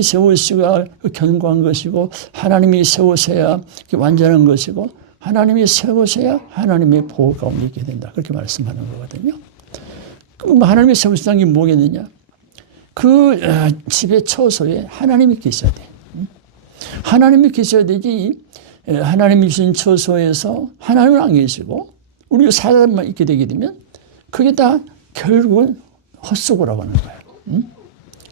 세우시가 견고한 것이고 하나님이 세우셔야 완전한 것이고 하나님이 세우셔야 하나님의 보호 가운데 있게 된다. 그렇게 말씀하는 거거든요. 그럼 하나님이 세우시다는 게 뭐겠느냐? 그 집의 처소에 하나님이 계셔야 돼. 하나님이 계셔야 되지. 하나님이 주신 처소에서 하나님은 안 계시고 우리 사람만 있게 되게 되면 그게 다 결국은 헛수고라고 하는 거예요.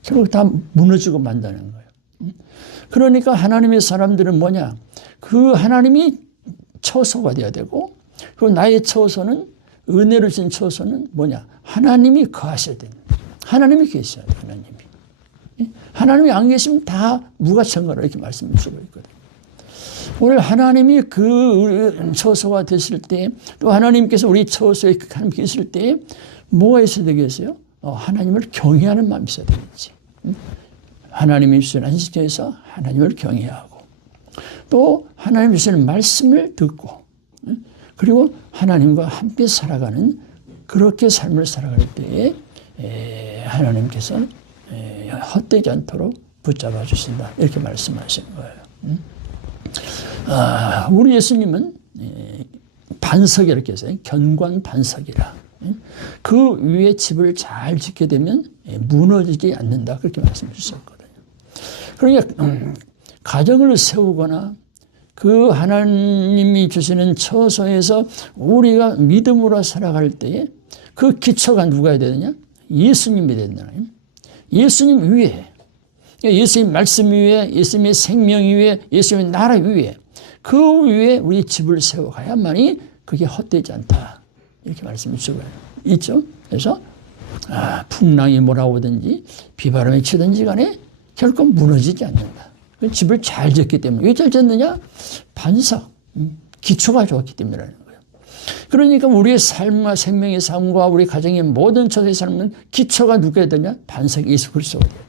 결국 다 무너지고 만다는 거예요. 그러니까 하나님의 사람들은 뭐냐? 그 하나님이 처소가 돼야 되고 그리고 나의 처소는 은혜를 주신 처소는 뭐냐? 하나님이 거하셔야 되는 거예요. 하나님이 계셔야 돼요. 하나님이 안 계시면 다 무가청거라 이렇게 말씀을 주고 있거든요. 오늘 하나님이 그 처소가 되실 때 또 하나님께서 우리 처소에 하나님 계실 때 뭐가 있어야 되겠어요? 하나님을 경외하는 마음이 있어야 되겠지. 하나님이 주신 안식처에서 하나님을 경외하고 또 하나님이 주시는 말씀을 듣고 그리고 하나님과 함께 살아가는 그렇게 삶을 살아갈 때에 하나님께서 헛되지 않도록 붙잡아 주신다. 이렇게 말씀하시는 거예요. 우리 예수님은 반석이 이렇게 해서 견고한 반석이라. 그 위에 집을 잘 짓게 되면 무너지지 않는다. 그렇게 말씀해 주셨거든요. 그러니까 가정을 세우거나 그 하나님이 주시는 처소에서 우리가 믿음으로 살아갈 때에 그 기초가 누가 되느냐? 예수님이 된다는 예수님 위에 예수님 말씀 위에 예수님의 생명 위에 예수님의 나라 위에 그 위에 우리 집을 세워가야만이 그게 헛되지 않다. 이렇게 말씀을 주고 있죠. 그래서 풍랑이 몰아오든지 비바람이 치든지 간에 결코 무너지지 않는다. 그 집을 잘 짓기 때문에. 왜 잘 짓느냐? 반석, 기초가 좋았기 때문이라는 거예요. 그러니까 우리의 삶과 생명의 삶과 우리 가정의 모든 처소의 삶은 기초가 누가 되냐? 반석 예수 그리스도가 돼요.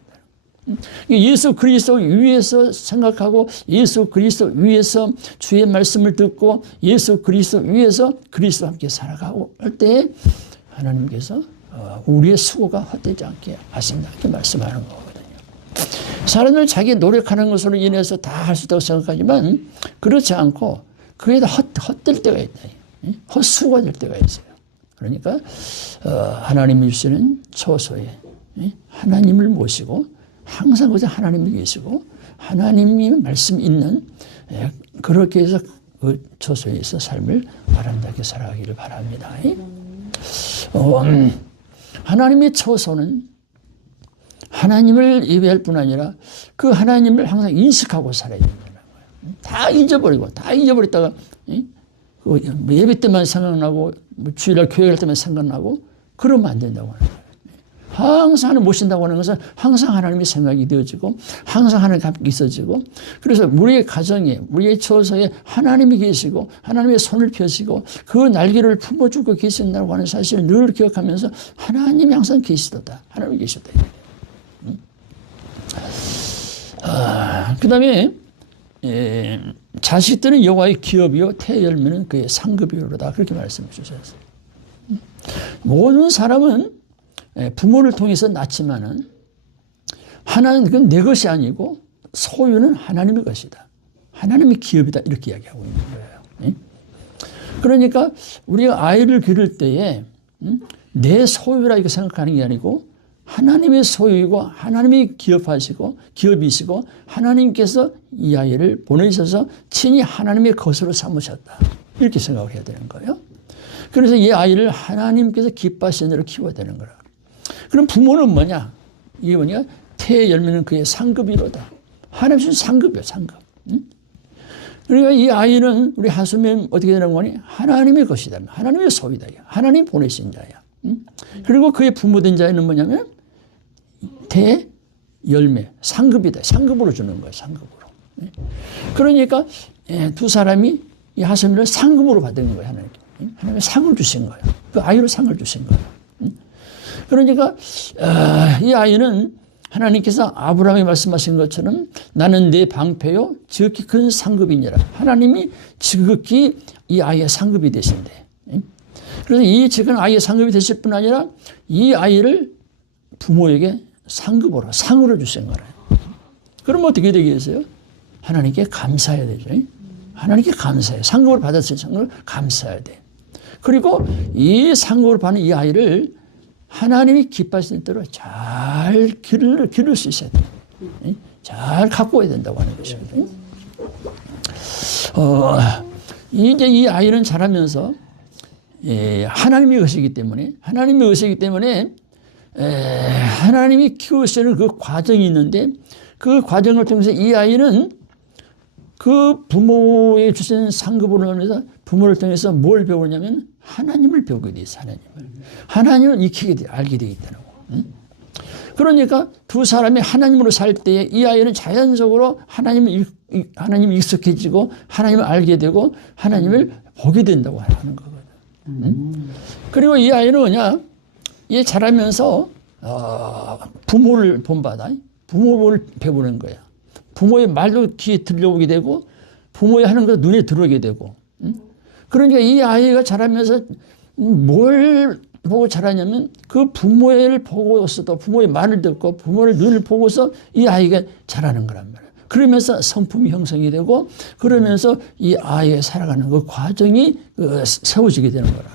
예수 그리스도 위에서 생각하고 예수 그리스도 위에서 주의 말씀을 듣고 예수 그리스도 위에서 그리스도와 함께 살아가고 할 때 하나님께서 우리의 수고가 헛되지 않게 하신다. 이렇게 말씀하는 거거든요. 사람들 자기 노력하는 것으로 인해서 다 할 수 있다고 생각하지만 그렇지 않고 그게 다 헛될 때가 있다. 헛수고가 될 때가 있어요. 그러니까 하나님이 주시는 처소에 하나님을 모시고 항상 거기서 하나님이 계시고 하나님이 말씀 있는 그렇게 해서 그 처소에서 삶을 아름답게 살아가기를 바랍니다. 하나님의 처소는 하나님을 예배할 뿐 아니라 그 하나님을 항상 인식하고 살아야 된다는 거예요. 다 잊어버렸다가 예배 때만 생각나고 주일날 교회 갈 때만 생각나고 그러면 안 된다고 하는 거예요. 항상 하나님 모신다고 하는 것은 항상 하나님의 생각이 되어지고 항상 하나님과 함께 있어지고 그래서 우리의 가정에 우리의 처소에 하나님이 계시고 하나님의 손을 펴시고 그 날개를 품어주고 계신다고 하는 사실을 늘 기억하면서 하나님이 항상 계시도다. 하나님이 계시다. 그 다음에 자식들은 여호와의 기업이요 태의 열매는 그의 상급이로다. 그렇게 말씀해 주셨어요. 모든 사람은 부모를 통해서 낳지만은 하나는 그건 내 것이 아니고 소유는 하나님의 것이다. 하나님의 기업이다. 이렇게 이야기하고 있는 거예요. 그러니까 우리가 아이를 기를 때에 내 소유라 이렇게 생각하는 게 아니고 하나님의 소유이고 하나님이 기업이시고 하나님께서 이 아이를 보내셔서 친히 하나님의 것으로 삼으셨다. 이렇게 생각을 해야 되는 거예요. 그래서 이 아이를 하나님께서 기뻐하시는 대로 키워야 되는 거라. 그럼 부모는 뭐냐? 이게 뭐냐? 태의 열매는 그의 상급이로다. 하나님 주신 상급이에요, 상급. 그러니까 이 아이는 우리 하수면 어떻게 되는 거니? 하나님의 것이다. 하나님의 소유다. 하나님 보내신 자야. 그리고 그의 부모된 자에는 뭐냐면 태 열매, 상급이다. 상급으로 주는 거예요, 상급으로. 그러니까 두 사람이 이 하수면을 상급으로 받은 거예요, 하나님. 하나님의 상을 주신 거예요. 그 아이로 상을 주신 거예요. 그러니까 이 아이는 하나님께서 아브라함이 말씀하신 것처럼 나는 내 방패요 지극히 큰 상급이니라. 하나님이 지극히 이 아이의 상급이 되신대. 그래서 이 지금 아이의 상급이 되실 뿐 아니라 이 아이를 부모에게 상급으로 상으로 주신 거예요. 그럼 어떻게 되겠어요? 하나님께 감사해야 되죠. 하나님께 감사해요. 상급을 받았을 상급을 감사해야 돼. 그리고 이 상급을 받는 이 아이를 하나님이 기뻐하시는 대로 잘 기를 수 있어야 돼. 잘 갖고 와야 된다고 하는 것이거든요. 이제 이 아이는 자라면서 하나님의 것이기 때문에 하나님이 키우시는 그 과정이 있는데 그 과정을 통해서 이 아이는 그 부모의 주신 상급으로 하면서 부모를 통해서 뭘 배우냐면 하나님을 배우게 돼 있어. 하나님을 익히게 돼, 알게 되어 있다는 거. 그러니까 두 사람이 하나님으로 살 때에 이 아이는 자연적으로 하나님이 익숙해지고 하나님을 알게 되고 하나님을 보게 된다고 하는 거거든. 그리고 이 아이는 뭐냐? 얘 자라면서 부모를 본받아. 부모를 배우는 거야. 부모의 말도 귀에 들려오게 되고 부모의 하는 거 눈에 들어오게 되고. 그러니까 이 아이가 자라면서 뭘 보고 자라냐면 그 부모를 보고서도 부모의 말을 듣고 부모의 눈을 보고서 이 아이가 자라는 거란 말이에요. 그러면서 성품이 형성이 되고 그러면서 이 아이가 살아가는 그 과정이 세워지게 되는 거라.